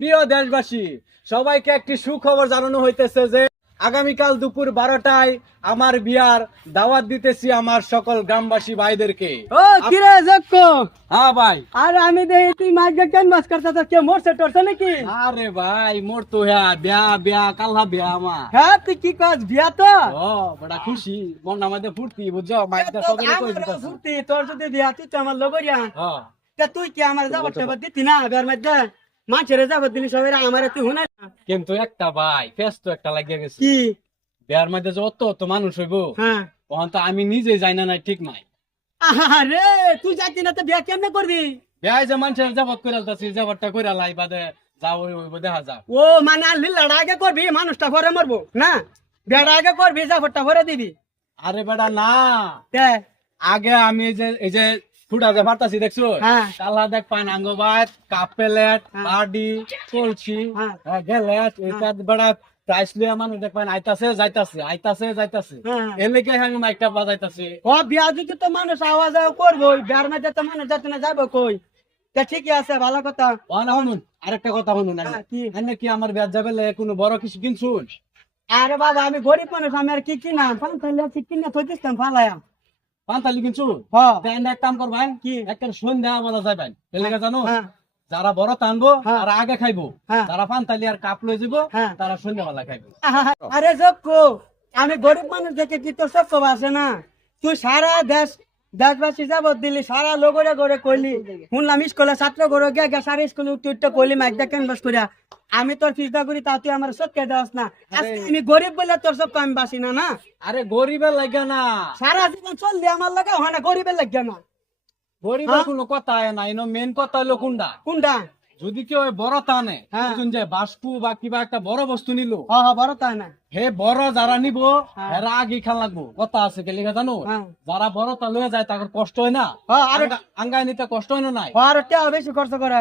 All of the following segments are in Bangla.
প্রিয় দেশবাসী সবাইকে একটি সুখবর জানানো হইতেছে যে আগামীকাল দুপুর বারোটায় আমার বিয়ার দাওয়াত দিতেছি আমার সকল গ্রামবাসী ভাইদেরকে। ও কিরে হ্যাঁ ভাই। আর আমি দেখি তুই মাইকে মাছ করতে তো কে মরছে টরছে নাকি? আরে ভাই মোর তো হ্যাঁ বিয়া বিয়া কাল্লা বিয়া আমার। হ্যাঁ তুই কি কাজ বিয়া তো? ও বড় খুশি মন আমাদের ফুর্তি বুঝছ? মাইকটা সকালে কই ফুর্তি, তোর যদি বিয়া তুই তো আমার লগরিয়া হ্যাঁ তুই কি আমার টাবার দিতি না বের মধ্যে? মাছের যাবার দিলি সবাই আমার তুই হুনা কিন্তু একটা ভাই ফেস তো একটা লাগিয়ে গেছে। কি? বিয়ার মধ্যে যে অত অত মানুষ হইব হ্যাঁ। তো আমি নিজে যাই না নাই ঠিক নাই। আরে তুই যাচ্ছি না তো বিয়া কেমনে করবি? বিয়ায় যে মানুষের যাবত করে আলতাছি যাবতটা করে লাই বাদে যাও ওই দেখা যাক। ও মানে আনলি লড়া আগে করবি মানুষটা ঘরে মরবো না? বেড়া আগে করবি যাবারটা ঘরে দিবি। আরে বেড়া না। আগে আমি যে এই যে ফুটা যে ভারতাছি দেখছ হ্যাঁ। কালা দেখ পান কাপ প্লেট হ্যাঁ। বাড়ি কলসি হ্যাঁ। গেলেট এটা বেড়া প্রাইস লিয়া মানুষ দেখ পান আইতাছে যাইতাছে আইতাছে যাইতাছে হ্যাঁ। এর লেগে আমি মাইকটা বাজাইতাছি ও বিয়া যদি তো মানুষ আওয়াজ করব বিয়ার মধ্যে তো মানুষ যাতে না যাব কই তা ঠিকই আছে ভালো কথা ওনা শুনুন আরেকটা কথা শুনুন কি? এনে কি আমার বিয়ার যাবে কোনো বড় কিছু কিনছুন আরে বাবা আমি গরিব মানুষ আমি আর কি কিনাম পান খাইলে কি কিনে থই দিতাম ফালায়া পান্তালি তাই এক কাম করবেন কি? একটা সন্ধ্যা আমাদের যাবেন ভাই লেগে জানো হ্যাঁ যারা বড় টানবো হ্যাঁ। তারা আগে খাইবো হ্যাঁ। যারা পান্তালি আর কাপ লয়ে যাব। তারা সন্ধ্যাবেলা খাইবো আরে যক্কু আমি গরিব মানুষ দেখে কি তোর সব আছে না তুই সারা দেশ দেশবাসী যাব দিলি সারা কইলি। শুনলাম স্কুলে ছাত্র করে গে গে সারা স্কুলে উঠতে উঠতে কইলি মাইক বাস করিয়া আমি তোর ফিসটা করি তা তুই আমার সবকে দেওয়াস না। আমি গরিব বলে তোর সব আমি বাসি না না? আরে গরিবের লাগে না। সারা জীবন চললি আমার লাগে হয় না গরিবের লাগে না। গরিবের হ্যাঁ? কোনো কথা না এনো মেন কথা হলো কুন্ডা? কোনটা যদি কেউ বড় টানে হ্যাঁ। বুঝুন যে বাস্পু বা কিবা একটা বড় বস্তু নিল হ হ বড় তাই না হে বড় যারা নিব হ্যাঁ। এরা আগে খান লাগবো। কথা আছে কে লেগে জানো? হ্যাঁ। যারা বড় তা লয়ে যায় তাদের কষ্ট হয় না। হ্যাঁ, আর আঙ্গা- আঙ্গায় নিতে কষ্ট হয় না নাই? আর টাকা বেশি খরচ করে।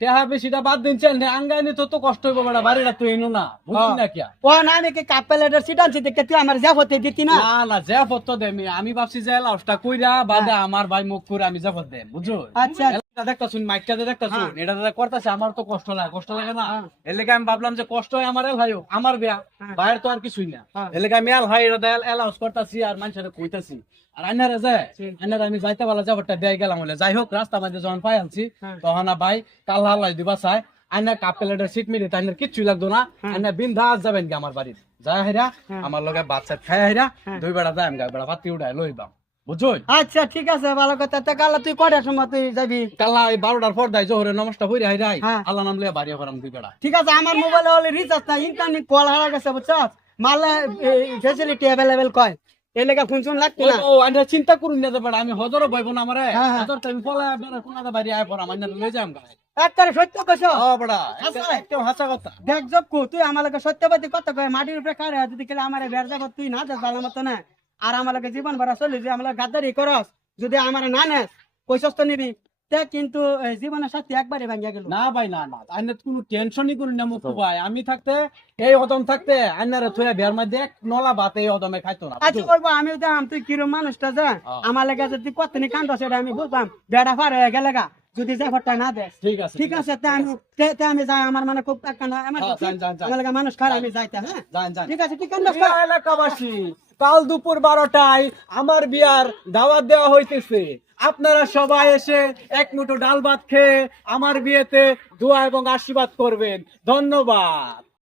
টেহা বেশিটা বাদ দিনছেন আঙ্গায় নিতে তো কষ্ট হইব বেড়া বাড়িটা তো এনো না বুঝলি হ্যাঁ। না কিয়া। ও না আমি কি কাপেলেটের সিট আনছি দেখে তুই আমার যাবতে দিতি না? না না ফটো দেমি। আমি ভাবছি যে লাউসটা কইরা বাদে আমার ভাই মুখ করে আমি যাবত দেম বুঝছ আচ্ছা। এটা দেখতা শুন মাইকটা দেখতা শুন হ্যাঁ। এটা যে করতেছে আমার তো কষ্ট লাগে কষ্ট লাগে না হ্যাঁ। এর লেগে আমি ভাবলাম যে কষ্ট হয় আমার ভাই আমার বিয়া হ্যাঁ। ভাইয়ের তো আর কিছুই না হ্যাঁ। এর লেগে আমি এল এটা এলাউন্স করতেছি আর মানুষের কইতাছি আর আইনারে যে আইনারে আমি যাইতে পারলে যাবটা দেয় গেলাম বলে যাই হোক রাস্তা মাঝে যখন পাই আনছি হ্যাঁ। তখন ভাই কাল হাল্লাই দিবা চাই আইনা কাপ প্লেটের সিট মিলি তাই কিচ্ছুই লাগতো না হ্যাঁ। আইনা বিন্ধা যাবেন কি আমার বাড়ির যাই হেরা হ্যাঁ। আমার লগে বাচ্চা খাই হেরা হ্যাঁ। দুই বেড়া যাই আমি বেড়া উঠাই লইবাম আচ্ছা ঠিক আছে ভালো কথা। তা কালা তুই কটার সময় তুই যাবি? কালা এই বারোটার পর দাই জোহরে নমস্কার হইরে হাইরাই হ্যাঁ। আল্লাহ নাম লিয়া বেড়া ঠিক আছে আমার মোবাইলে হলে রিচার্জ ইন্টারনেট কল হারা গেছে বুঝছস? মালে অ্যাভেলেবেল কয়? এই লেগে ফোন শুন লাগতো না। ও আন্ডা চিন্তা করুন না বেড়া আমি হজরও বইব না আমারে। হ্যাঁ, হ্যাঁ। হজর তুমি ফলা বেড়া কোনাটা বাড়ি আয় যাম গায় একবারে সত্য কইছ? ও বেড়া একদম হাসা কথা। দেখ তুই আমার লাগে সত্যবাদী কত কয়? মাটির উপরে কারে যদি কেলে আমার বের যাব তুই না যাস ভালো মতো না। আর আমার লাগে জীবন ভরা চলি যে আমার গাদ্দারি করস। যদি আমার না নেস কইসস তো নিবি। তে কিন্তু জীবনের সাথে একবারে ভাঙ্গিয়া গেল। না ভাই না না আইনে কোনো টেনশনই করি না মুখ ভাই। আমি থাকতে এই হদম থাকতে আইনারে থুয়া বিয়ার মধ্যে এক নলা ভাত এই হদমে খাইতো না আচ্ছা বলব আমি দাম তুই কিরম মানুষটা যা। আমার লেগে যদি কতনি কান্দ সেটা আমি বুঝলাম বেড়া পার হয়ে গেলে গা যদি যে ফটটা না দেস। ঠিক আছে ঠিক আছে তে আমি তে- তে আমি যাই আমার মানে খুব একটা না আমার হ্যাঁ। আমার লাগে মানুষ খারাপ আমি যাইতে হ্যাঁ? ঠিক আছে ঠিক আছে এলাকাবাসী। কাল দুপুর বারোটায় আমার বিয়ার দাওয়াত দেওয়া হইতেছে। আপনারা সবাই এসে এক মুঠো ডাল ভাত খেয়ে আমার বিয়েতে দোয়া এবং আশীর্বাদ করবেন। ধন্যবাদ।